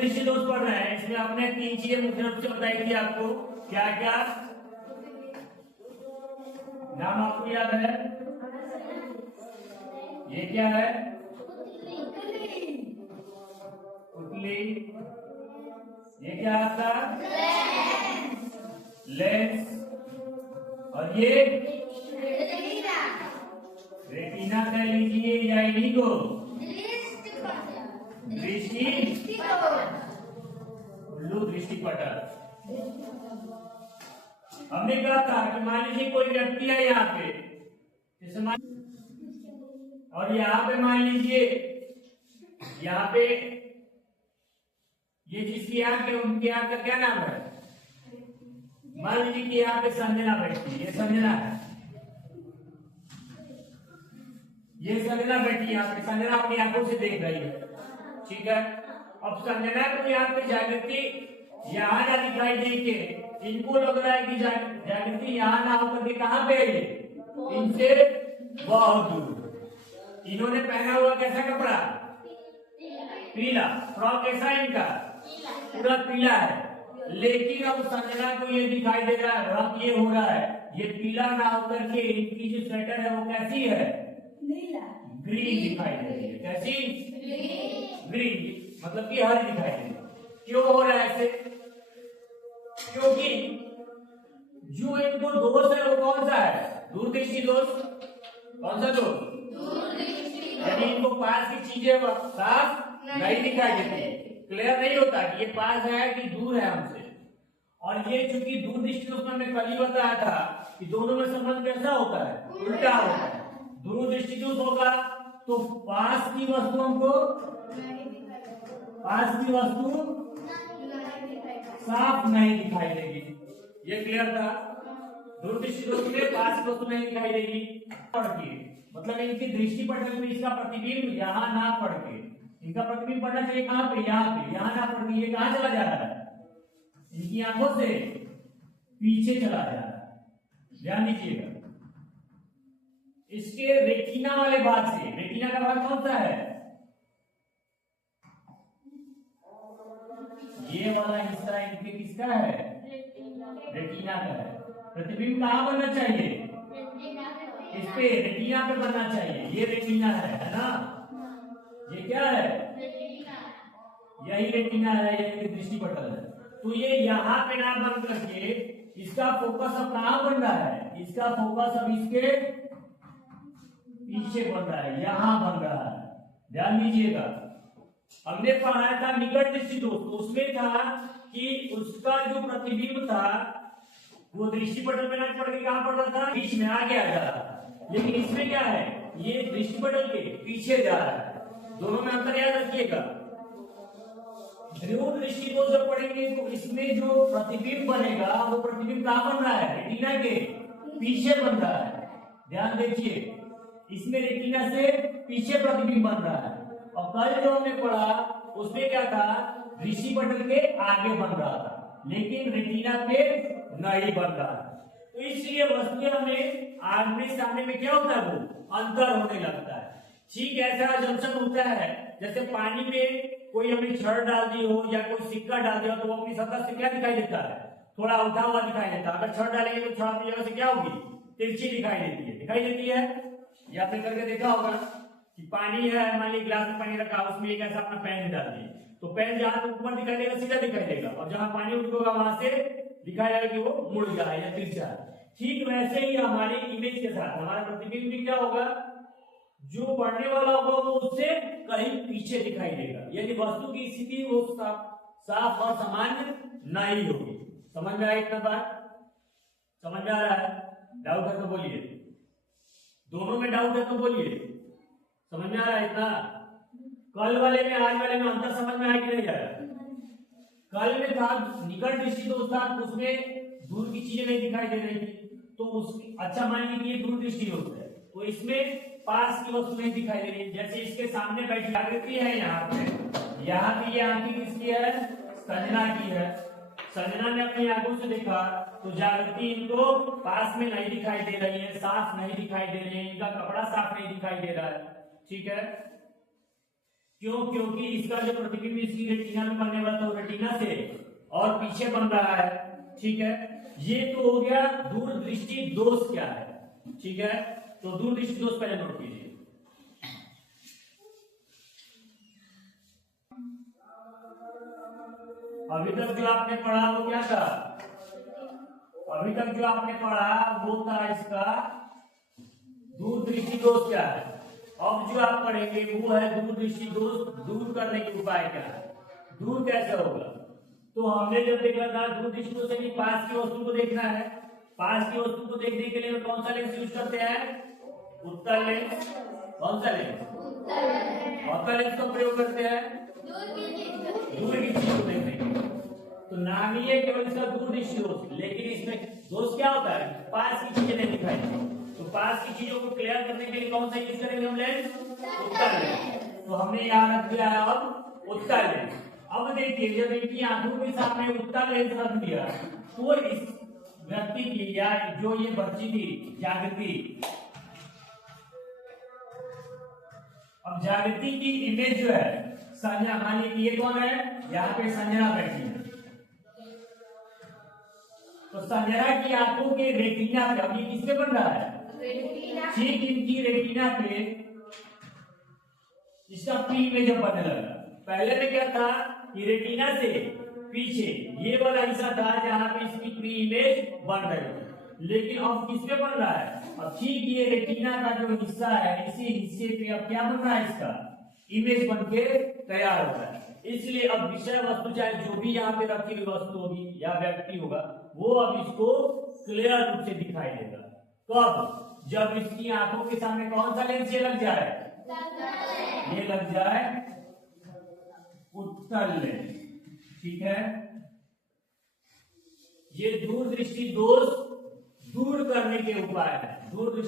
दृष्टि दोष पढ़ रहे हैं, इसमें आपने 3 चीजें मुख्य रूप से बताई थी आपको। क्या क्या नाम आपको याद है? ये क्या है? पुतली। ये क्या आता? लेंस। और ये रेटिना कह लीजिए या इन्हीं को दृष्टि उल्लू दृष्टिपटल। हमने कहा था कि मान लीजिए कोई व्यक्ति है यहाँ पे, जैसे और यहाँ पे मान लीजिए यहाँ पे ये जिसकी आंख है उनकी आंख का क्या नाम है? मान लीजिए कि यहाँ पे संजना बैठी है, ये संजना है, ये संजना बैठी यहाँ पे, संजना अपनी आंखों से देख रही है, ठीक है। अब संजना को यहाँ पे जागृति यहाँ ना दिखाई दे के इनको लग रहा है कि जागृति यहाँ ना होकर के कहाँ पे है, इनसे बहुत दूर। इन्होंने पहना हुआ कैसा कपड़ा? पीला। फ्रॉक कैसा है इनका? पूरा पीला है। लेकिन अब संजना को ये दिखाई दे रहा है, भ्रम ये हो रहा है, ये पीला ना होकर के इनकी जो स्वेटर है वो कैसी है? ग्रीन दिखाई दे रही है। कैसी? ग्रीन, मतलब कि हरी दिखाई दे रही है। क्यों हो रहा है ऐसे? क्योंकि जो इनको दोष है वो कौन सा है? दूरदृष्टि दोष। कौन सा दोष? यानी इनको पास की चीजें साफ नहीं दिखाई देती, क्लियर नहीं होता कि ये पास है कि दूर है हमसे। और ये चूंकि दूरदृष्टि दोष में हमने कल ही बताया था कि दोनों में संबंध कैसा होता है? उल्टा होता है। दूरदृष्टि दोष होगा तो पास की वस्तु हमको, पास की वस्तु साफ नहीं दिखाई देगी। ये क्लियर था? दूरदृष्टि दोष में पास की वस्तु नहीं दिखाई देगी। पढ़िए, मतलब इनकी दृष्टि पटल में इसका प्रतिबिंब यहाँ ना पड़ के, इनका प्रतिबिंब पड़ना चाहिए कहाँ पे? यहाँ पे। यहाँ ना पड़ के ये कहाँ चला जा रहा है? इनकी आंखों से पीछे चला जा रहा है। ध्यान दीजिएगा, इसके रेटिना वाले भाग से, रेटिना का भाग कौन सा है? ये वाला हिस्सा इनके किसका है? रेटिना का है। प्रतिबिंब कहाँ बनना चाहिए? इस पे, रेटिना पे बनना चाहिए। ये रेटिना है ना? ये क्या है? यही रेटिना है, यही दृष्टिपटल है। तो ये यहाँ पे ना बन करके इसका फोकस अब कहाँ बन रहा है? इसका फोकस अब इसके पीछे बन रहा है, यहाँ बन रहा है। ध्यान दीजिएगा, हमने पढ़ाया था निकट दृष्टि दोष, तो उसमें था कि उसका जो प्रतिबिंब था वो दृष्टिपटल में ना पड़ के कहां पड़ रहा था? बीच में आगे आ जा रहा था। लेकिन इसमें क्या है? ये दृष्टिपटल के पीछे जा रहा है। दोनों में अंतर याद रखिएगा। ध्रुव दृष्टि दोष जब पढ़ेंगे तो इसमें जो प्रतिबिंब बनेगा वो प्रतिबिंब कहां बन रहा है? रेटिना के पीछे बन रहा है। ध्यान देखिए, इसमें रेटिना से पीछे प्रतिबिंब बन रहा है। और कल जो हमने पढ़ा उसमें क्या था? दृष्टिपटल के आगे बन रहा था, लेकिन रेटिना पे नहीं बन रहा है। तो इसलिए वस्तुओं में आमने सामने में क्या होता है? वो अंतर होने लगता है। ठीक ऐसा जंक्शन होता है जैसे पानी में कोई हमने छड़ डाल दी हो या कोई सिक्का डाल दिया हो तो वो अपनी सतह से क्या दिखाई देता है? थोड़ा उठा हुआ दिखाई देता है। अगर छड़ डालेंगे तो छड़ अपनी जगह से क्या होगी? तिरछी दिखाई देती है। दिखाई देती है? या आपने करके देखा होगा कि पानी है, मान लीजिए गिलास में पानी रखा, उसमें एक ऐसा अपना पेन डाल दिए तो पेन जहां ऊपर दिखाई देगा सीधा दिखाई देगा, और जहां पानी उठेगा वहां से दिखाई देगा कि वो मुड़ गया है या तिरछा है। ठीक वैसे ही हमारी इमेज के साथ हमारा प्रतिबिंब भी क्या होगा? जो पढ़ने वाला होगा वो उससे कहीं पीछे दिखाई देगा, यानी वस्तु की स्थिति वो साफ और सामान्य नहीं होगी। समझ में आया इतना बात? समझ में आ रहा है? डाउट है तो बोलिए। दोनों में डाउट है तो बोलिए। समझ में आ रहा है इतना? कल वाले में आज वाले में अंतर समझ में आया कि नहीं आया? कल में था निकट दृष्टि दोष था, उसमें दूर की चीजें नहीं दिखाई दे रही थी, तो उसकी अच्छा मान लीजिए दूर दृष्टि दोष है, तो इसमें पास की वस्तु नहीं दिखाई दे रही। जैसे इसके सामने बैठी आकृति है यहाँ पे ये आंखें किसकी है? संजना की है। संजना ने अपनी आंखों से देखा तो जागृति इनको पास में नहीं दिखाई दे रही है, साफ नहीं दिखाई दे रही है, इनका कपड़ा साफ नहीं दिखाई दे रहा है। ठीक है, क्यों? क्योंकि इसका जो प्रतिबिंब इसकी रेटिना में बनने वाला था वो रेटिना से और पीछे बन रहा है। ठीक है, ये तो हो गया दूरदृष्टि दोष क्या है। ठीक है, तो दूरदृष्टि दोष पहले नोट कीजिए। अभी तक जो आपने पढ़ा वो क्या था? अभी तक जो आपने पढ़ा वो था इसका दूरदृष्टि दोष क्या है। अब जो आप पढ़ेंगे वो है दूरदृष्टि दोष दूर करने के उपाय क्या है। दूर कैसे होगा? तो हमने जब देखा था दूरदृष्टि दोष यानी पास की वस्तु को देखना है। पास की वस्तु को देखने के लिए कौन सा लेंस यूज करते हैं? उत्तल लेंस। कौन सा लेंस? उत्तल लेंस का प्रयोग करते हैं दूर की चीज को देखने के लिए। तो नाम ही है केवल इसका दूरदृष्टि दोष, लेकिन इसमें दोष क्या होता है? पास की चीजें नहीं दिखाई देती। तो पास की चीजों को क्लियर करने के लिए कौन सा यूज करेंगे हम लेंस? उत्तल लेंस। तो हमने यहाँ रख दिया है अब उत्तल लेंस। अब देखिए जब इनकी आंखों के सामने उत्तल लेंस रख दिया तो इस व्यक्ति की या जो ये बच्ची थी जागृति, अब जागृति की इमेज जो है संजना, मानिए कि ये कौन है? यहाँ पे संजना बैठी है। तो संजना की आंखों के रेटिना पे, अब ये किसपे बन रहा है? ठीक इनकी रेटिना पे इसका प्री इमेज बनने लगा। पहले में क्या था कि रेटिना से पीछे ये वाला हिस्सा था जहां पे इसकी प्री इमेज बन रही थी, लेकिन अब किस पे बन रहा है? अब ठीक ये रेटिना का जो हिस्सा है इसी हिस्से पे अब क्या बन रहा है? इसका इमेज बन के तैयार हो रहा है। इसलिए अब विषय वस्तु चाहे जो भी यहाँ पे रखी हुई वस्तु होगी या व्यक्ति होगा वो अब इसको क्लियर रूप से दिखाई देगा। कब? जब इसकी आंखों के सामने कौन सा लेंस ये लग जाए? ये लग जाए उत्तल लेंस। ठीक है, ये दूरदृष्टि दोष दूर करने के उपाय है। दूरदृष्टि